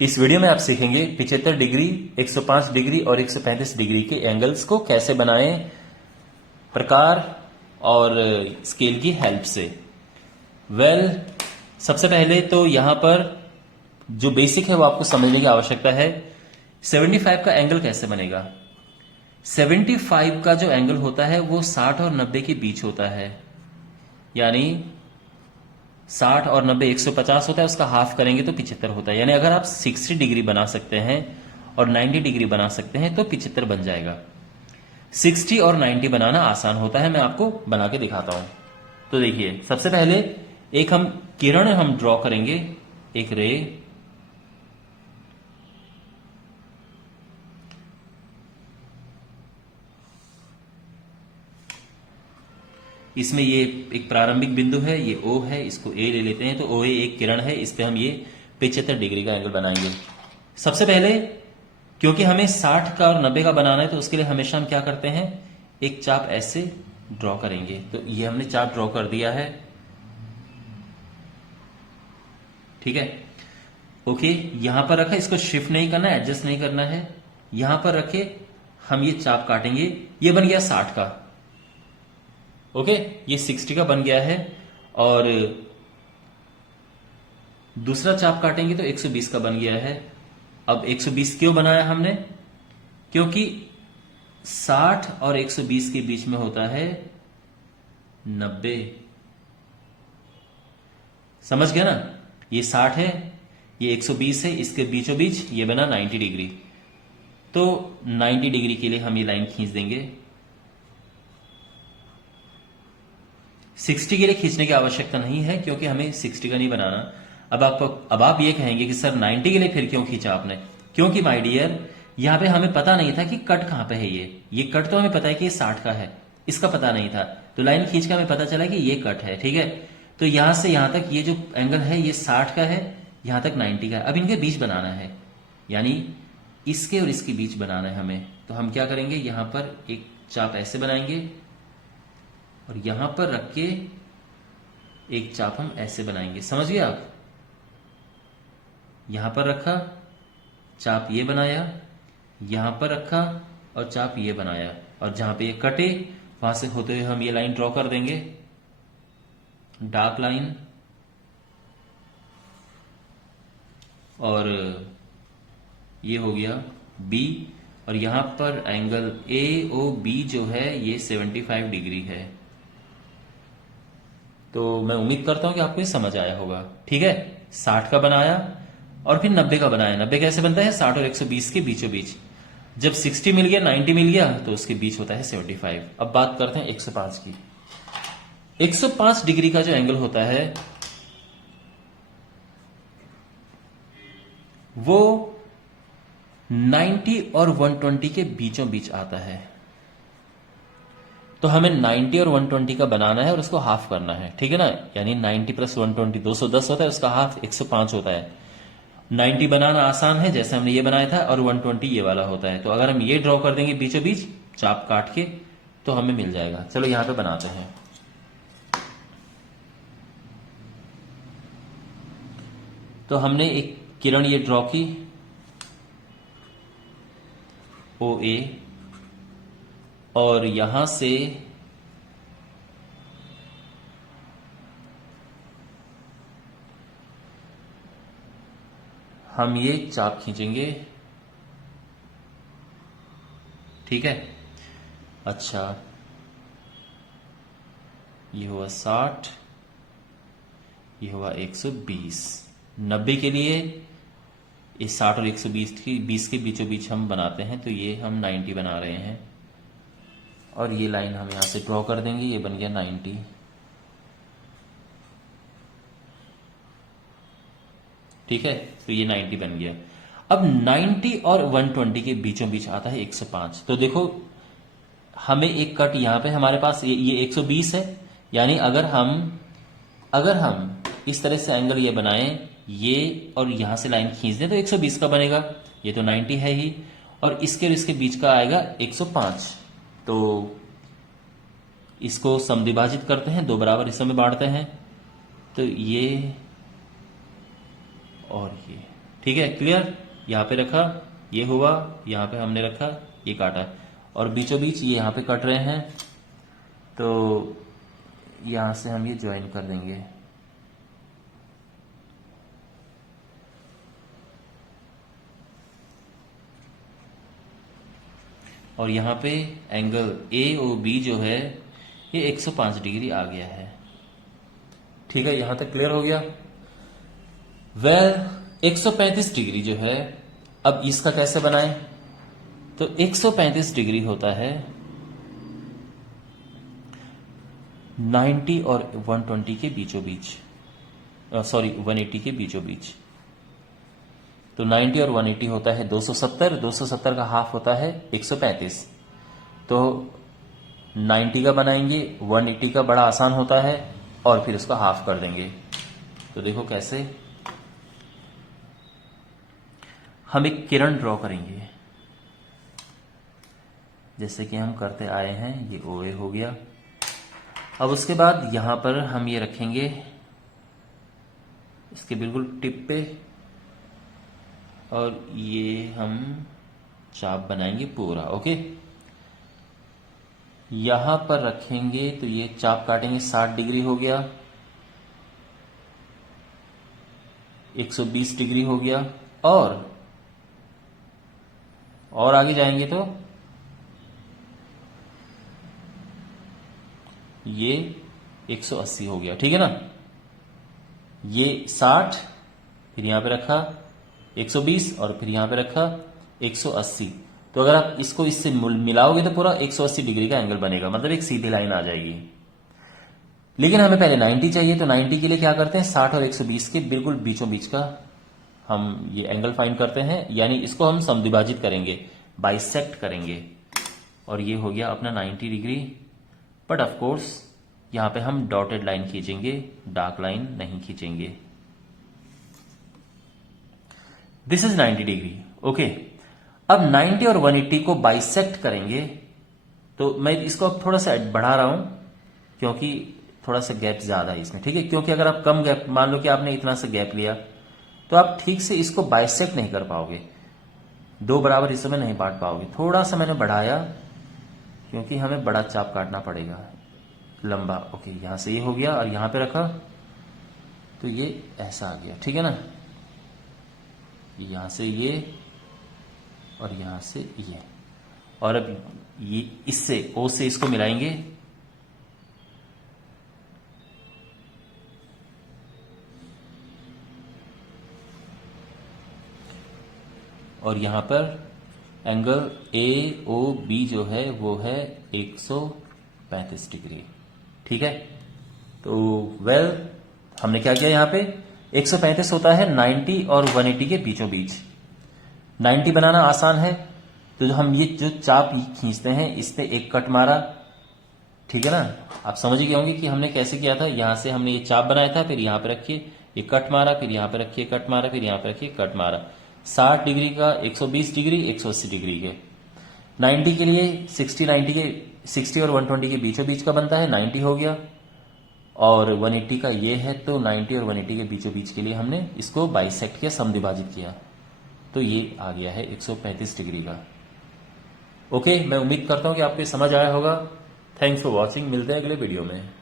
इस वीडियो में आप सीखेंगे 75 डिग्री, 105 डिग्री और 135 डिग्री के एंगल्स को कैसे बनाएं प्रकार और स्केल की हेल्प से। सबसे पहले तो यहां पर जो बेसिक है वो आपको समझने की आवश्यकता है। 75 का एंगल कैसे बनेगा? 75 का जो एंगल होता है वो 60 और 90 के बीच होता है, यानी 60 और 90 150 होता है, उसका हाफ करेंगे तो 75 होता है। यानी अगर आप 60 डिग्री बना सकते हैं और 90 डिग्री बना सकते हैं तो 75 बन जाएगा। 60 और 90 बनाना आसान होता है, मैं आपको बना के दिखाता हूं। तो देखिए, सबसे पहले एक हम किरण हम ड्रॉ करेंगे, एक रे। इसमें ये एक प्रारंभिक बिंदु है, ये O है, इसको A ले लेते हैं। तो OA एक किरण है, इस पे हम ये 75 डिग्री का एंगल बनाएंगे। सबसे पहले क्योंकि हमें 60 का और 90 का बनाना है तो उसके लिए हमेशा हम क्या करते हैं, एक चाप ऐसे ड्रॉ करेंगे। तो ये हमने चाप ड्रॉ कर दिया है, ठीक है। ओके, यहां पर रखा, इसको शिफ्ट नहीं करना है, एडजस्ट नहीं करना है। यहां पर रखे हम ये चाप काटेंगे, ये बन गया 60 का। ओके, ये 60 का बन गया है। और दूसरा चाप काटेंगे तो 120 का बन गया है। अब 120 क्यों बनाया हमने? क्योंकि 60 और 120 के बीच में होता है 90। समझ गया ना? ये 60 है, ये 120 है, इसके बीचों बीच ये बना 90 डिग्री। तो 90 डिग्री के लिए हम ये लाइन खींच देंगे। 60 के लिए खींचने की आवश्यकता नहीं है क्योंकि हमें 60 का नहीं बनाना। अब आप ये कहेंगे कि सर 90 के लिए फिर क्यों खींचा आपने? क्योंकि माय डियर, यहां पे हमें पता नहीं था कि कट कहां पे है। ये कट तो हमें पता है कि ये 60 का है, इसका पता नहीं था। तो लाइन खींच के हमें पता चला कि ये कट है, ठीक है। तो यहां से यहां तक ये जो एंगल है ये 60 का है, यहां तक 90 का है। अब इनके बीच बनाना है, यानी इसके और इसके बीच बनाना है हमें। तो हम क्या करेंगे, यहां पर एक चाप ऐसे बनाएंगे और यहां पर रख के एक चाप हम ऐसे बनाएंगे। समझ गए आप? यहां पर रखा, चाप ये बनाया, यहां पर रखा और चाप ये बनाया, और जहां पे ये कटे वहां से होते हुए हम ये लाइन ड्रॉ कर देंगे, डार्क लाइन। और ये हो गया B, और यहां पर एंगल AOB जो है ये 75 डिग्री है। तो मैं उम्मीद करता हूं कि आपको ये समझ आया होगा, ठीक है। 60 का बनाया और फिर 90 का बनाया। 90 कैसे बनता है? 60 और 120 के बीचों बीच। जब 60 मिल गया, 90 मिल गया, तो उसके बीच होता है 75। अब बात करते हैं 105 की। 105 डिग्री का जो एंगल होता है वो 90 और 120 के बीचों बीच आता है। तो हमें 90 और 120 का बनाना है और उसको हाफ करना है, ठीक है ना। यानी 90 प्लस 120 210 होता है, उसका हाफ 105 होता है। 90 बनाना आसान है, जैसे हमने ये बनाया था, और 120 ये वाला होता है। तो अगर हम ये ड्रॉ कर देंगे बीचों बीच चाप काट के तो हमें मिल जाएगा। चलो यहां पे बनाते हैं। तो हमने एक किरण ये ड्रॉ की, OA, और यहां से हम ये चाप खींचेंगे, ठीक है। अच्छा, ये हुआ 60, ये हुआ 120। 90 के लिए इस 60 और 120 के बीचों बीच हम बनाते हैं, तो ये हम 90 बना रहे हैं। और ये लाइन हम यहां से ड्रॉ कर देंगे, ये बन गया 90, ठीक है। तो ये 90 बन गया। अब 90 और 120 के बीचों बीच आता है 105। तो देखो, हमें एक कट यहां पे हमारे पास ये 120 है, यानी अगर हम इस तरह से एंगल ये बनाएं, ये और यहां से लाइन खींच दें तो 120 का बनेगा। ये तो 90 है ही, और इसके और इसके बीच का आएगा 105। तो इसको समद्विभाजित करते हैं, दो बराबर हिस्सों में बांटते हैं। तो ये और ये ठीक है, क्लियर। यहाँ पे रखा, ये हुआ, यहाँ पे हमने रखा, ये काटा, और बीचों बीच ये यहाँ पे कट रहे हैं, तो यहाँ से हम ये ज्वाइन कर देंगे। और यहाँ पे एंगल AOB जो है ये 105 डिग्री आ गया है। ठीक है, यहां तक क्लियर हो गया। वेल 135 डिग्री जो है, अब इसका कैसे बनाएं? तो 135 डिग्री होता है 90 और 120 के बीचों बीच, सॉरी 180 के बीचों बीच। तो 90 और 180 होता है 270, 270 का हाफ होता है 135। तो 90 का बनाएंगे, 180 का बड़ा आसान होता है, और फिर उसका हाफ कर देंगे। तो देखो कैसे, हम एक किरण ड्रॉ करेंगे जैसे कि हम करते आए हैं। ये OA हो गया। अब उसके बाद यहां पर हम ये रखेंगे इसके बिल्कुल टिप पे, और ये हम चाप बनाएंगे पूरा। ओके, यहां पर रखेंगे तो ये चाप काटेंगे, 60 डिग्री हो गया, 120 डिग्री हो गया, और आगे जाएंगे तो ये 180 हो गया। ठीक है ना, ये 60, फिर यहां पे रखा 120, और फिर यहां पे रखा 180। तो अगर आप इसको इससे मिलाओगे तो पूरा 180 डिग्री का एंगल बनेगा, मतलब एक सीधी लाइन आ जाएगी। लेकिन हमें पहले 90 चाहिए, तो 90 के लिए क्या करते हैं, 60 और 120 के बिल्कुल बीचों बीच का हम ये एंगल फाइंड करते हैं, यानी इसको हम समद्विभाजित करेंगे, बाइसेक्ट करेंगे, और ये हो गया अपना 90 डिग्री। बट ऑफ कोर्स यहां पे हम डॉटेड लाइन खींचेंगे, डार्क लाइन नहीं खींचेंगे। This is 90 degree. ओके, अब 90 और 180 को बाइसेक्ट करेंगे, तो मैं इसको अब थोड़ा सा बढ़ा रहा हूं क्योंकि थोड़ा सा गैप ज्यादा है इसमें। ठीक है, क्योंकि अगर आप कम गैप, मान लो कि आपने इतना सा गैप लिया, तो आप ठीक से इसको बाइसेक्ट नहीं कर पाओगे, दो बराबर हिस्सों में नहीं बांट पाओगे। थोड़ा सा मैंने बढ़ाया क्योंकि हमें बड़ा चाप काटना पड़ेगा, लंबा। ओके, यहां से ये हो गया, और यहां पे रखा तो ये ऐसा आ गया। ठीक है ना, यहां से ये, और यहां से ये, और अब ये इससे O से इसको मिलाएंगे, और यहां पर एंगल AOB जो है वो है 135 डिग्री। ठीक है, तो वेल हमने क्या किया, यहां पे 135 होता है 90 और 180 के बीचों बीच। 90 बनाना आसान है, तो जो हम ये जो चाप खींचते हैं इसने एक कट मारा। ठीक है ना, आप समझ गए होंगे कि हमने कैसे किया था। यहां से हमने ये चाप बनाया था, फिर यहां पे रखिए ये कट मारा, फिर यहां पे रखिए कट मारा, फिर यहां पे रखिए कट मारा। 60 डिग्री का 120 डिग्री, 180 डिग्री के। 90 के लिए 60 और 120 के बीचों बीच का बनता है, 90 हो गया, और 180 का ये है, तो 90 और 180 के बीचों बीच के लिए हमने इसको बाइसेक्ट किया, समद्विभाजित किया, तो ये आ गया है 135 डिग्री का। ओके, मैं उम्मीद करता हूं कि आपको समझ आया होगा। थैंक्स फॉर वॉचिंग, मिलते हैं अगले वीडियो में।